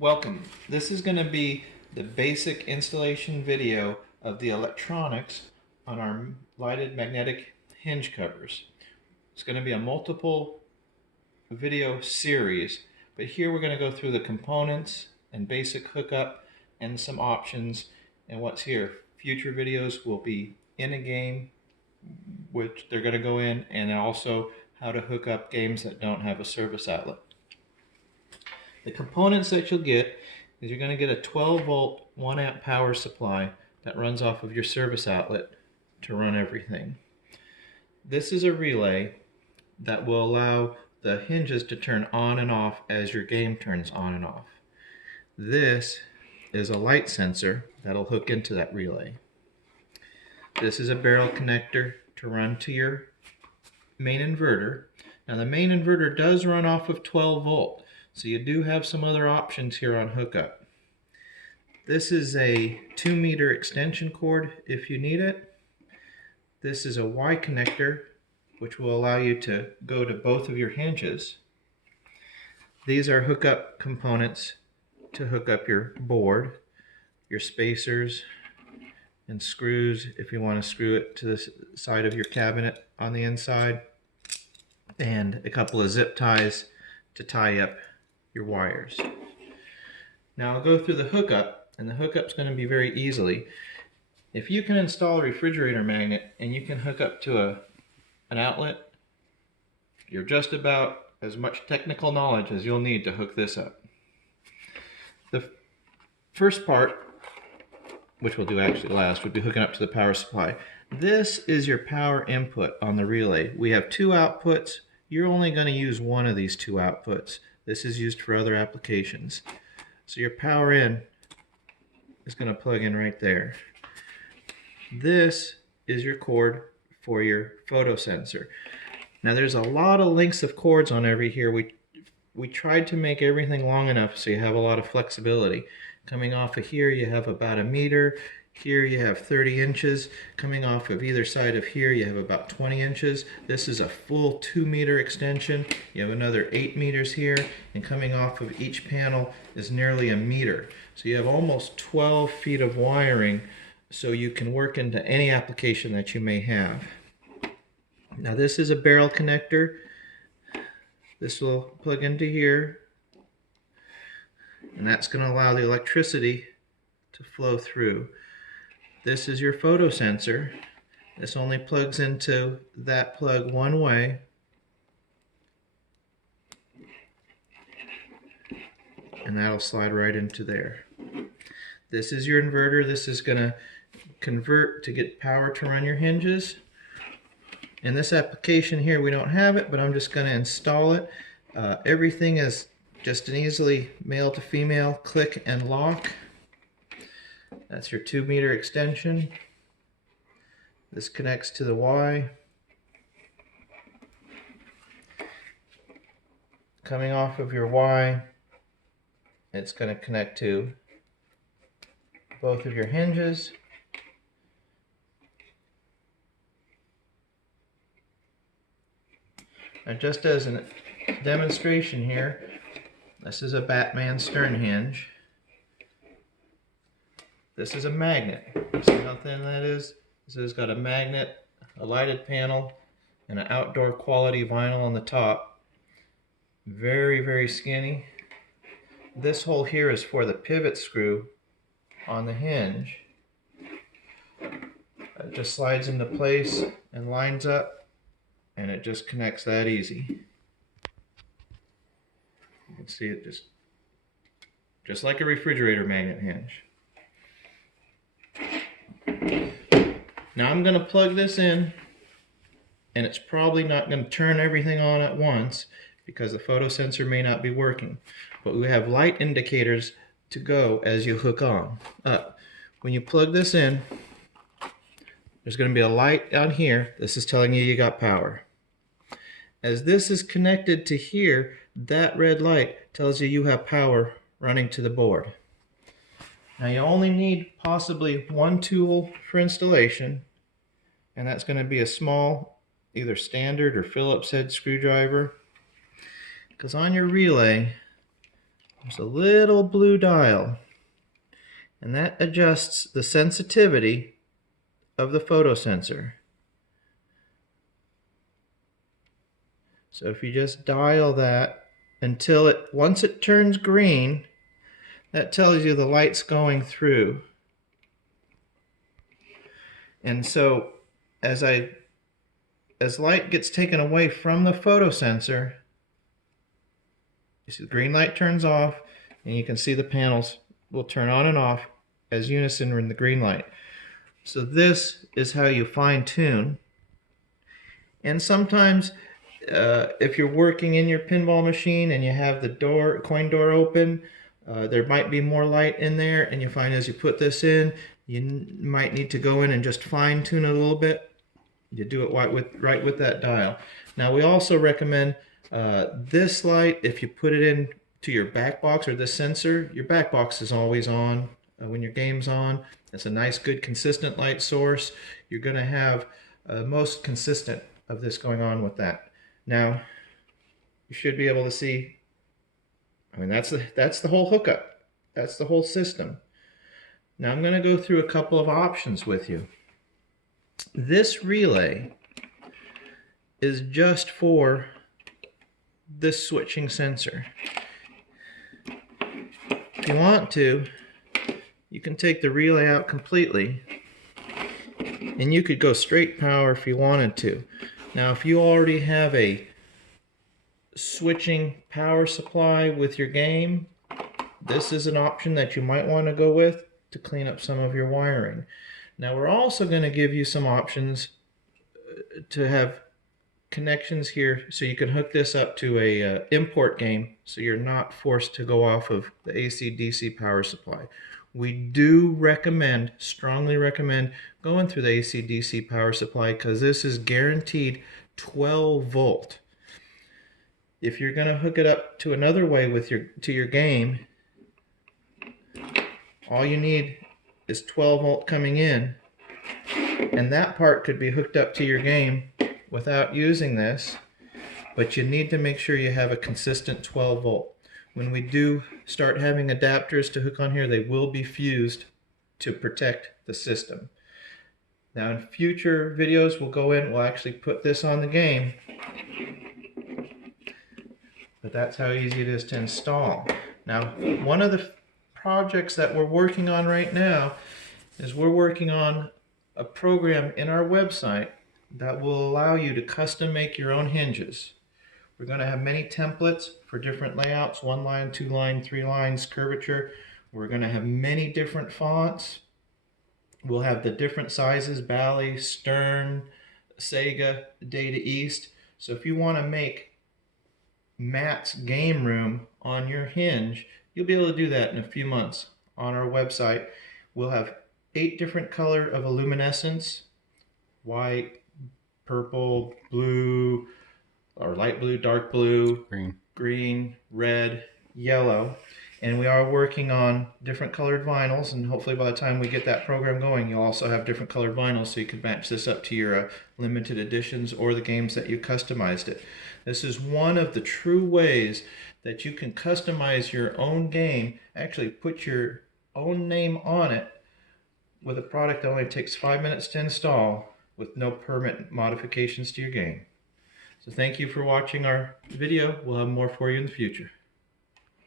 Welcome. This is going to be the basic installation video of the electronics on our lighted magnetic hinge covers. It's going to be a multiple video series, but here we're going to go through the components and basic hookup and some options and what's here. Future videos will be in a game, which they're going to go in, and also how to hook up games that don't have a service outlet. The components that you'll get is you're going to get a 12 volt 1 amp power supply that runs off of your service outlet to run everything. This is a relay that will allow the hinges to turn on and off as your game turns on and off. This is a light sensor that'll hook into that relay. This is a barrel connector to run to your main inverter. Now the main inverter does run off of 12 volt. So you do have some other options here on hookup. This is a 2-meter extension cord if you need it. This is a Y connector, which will allow you to go to both of your hinges. These are hookup components to hook up your board, your spacers, and screws if you want to screw it to the side of your cabinet on the inside, and a couple of zip ties to tie up your wires. Now I'll go through the hookup, and the hookup's going to be very easily. If you can install a refrigerator magnet and you can hook up to an outlet, you're just about as much technical knowledge as you'll need to hook this up. The first part, which we'll do actually last, would be hooking up to the power supply. This is your power input on the relay. We have 2 outputs. You're only going to use one of these 2 outputs. This is used for other applications. So your power in is going to plug in right there. This is your cord for your photo sensor. Now there's a lot of lengths of cords on every here. We tried to make everything long enough so you have a lot of flexibility. Coming off of here you have about 1 meter. Here you have 30 inches. Coming off of either side of here you have about 20 inches. This is a full 2-meter extension. You have another 8 meters here, and coming off of each panel is nearly 1 meter. So you have almost 12 feet of wiring, so you can work into any application that you may have. Now this is a barrel connector. This will plug into here, and that's going to allow the electricity to flow through. This is your photo sensor. This only plugs into that plug one way. And that'll slide right into there. This is your inverter. This is going to convert to get power to run your hinges. In this application here we don't have it, but I'm just going to install it. Everything is just an easily male to female click and lock. That's your 2-meter extension. This connects to the Y. Coming off of your Y, it's going to connect to both of your hinges. And just as a demonstration here, this is a Batman stern hinge. This is a magnet. See how thin that is? This has got a magnet, a lighted panel, and an outdoor quality vinyl on the top. Very, very skinny. This hole here is for the pivot screw on the hinge. It just slides into place and lines up, and it just connects that easy. You can see it just like a refrigerator magnet hinge. Now I'm going to plug this in, and it's probably not going to turn everything on at once because the photo sensor may not be working. But we have light indicators to go as you hook on up. When you plug this in, there's going to be a light on here. This is telling you got power. As this is connected to here, that red light tells you have power running to the board. Now you only need possibly 1 tool for installation, and that's going to be a small, either standard or Phillips head screwdriver. Because on your relay, There's a little blue dial, and that adjusts the sensitivity of the photosensor. So if you just dial that until once it turns green, that tells you the light's going through. And so as light gets taken away from the photosensor, you see the green light turns off, and you can see the panels will turn on and off as unison in the green light. So this is how you fine tune. And sometimes if you're working in your pinball machine and you have the coin door open, there might be more light in there, and you find as you put this in, you might need to go in and just fine tune it a little bit. You do it right with that dial. Now we also recommend this light, if you put it in to your back box or this sensor, your back box is always on when your game's on. It's a nice, good, consistent light source. You're going to have most consistent of this going on with that. Now, you should be able to see, I mean, that's the whole hookup. That's the whole system. Now I'm going to go through a couple of options with you. This relay is just for this switching sensor. If you want to, you can take the relay out completely, and you could go straight power if you wanted to. Now if you already have a switching power supply with your game, this is an option that you might want to go with to clean up some of your wiring. Now we're also going to give you some options to have connections here so you can hook this up to a import game, so you're not forced to go off of the AC/DC power supply. We do recommend, strongly recommend, going through the AC/DC power supply because this is guaranteed 12 volt. If you're going to hook it up to another way with your game, all you need is 12 volt coming in, and that part could be hooked up to your game without using this, but you need to make sure you have a consistent 12 volt. When we do start having adapters to hook on here, they will be fused to protect the system. Now in future videos we'll go in, we'll actually put this on the game, but that's how easy it is to install. Now one of the projects that we're working on right now is we're working on a program in our website that will allow you to custom make your own hinges. We're going to have many templates for different layouts, 1 line, 2 line, 3 lines, curvature. We're going to have many different fonts. We'll have the different sizes, Bally, Stern, Sega, Data East. So if you want to make Matt's game room on your hinge, you'll be able to do that in a few months on our website. We'll have 8 different color of luminescence: white, purple, blue, or light blue, dark blue, green, red, yellow. And we are working on different colored vinyls, and hopefully by the time we get that program going, you'll also have different colored vinyls so you can match this up to your limited editions or the games that you customized it. This is one of the true ways that you can customize your own game, actually put your own name on it, with a product that only takes 5 minutes to install with no permanent modifications to your game. So thank you for watching our video. We'll have more for you in the future.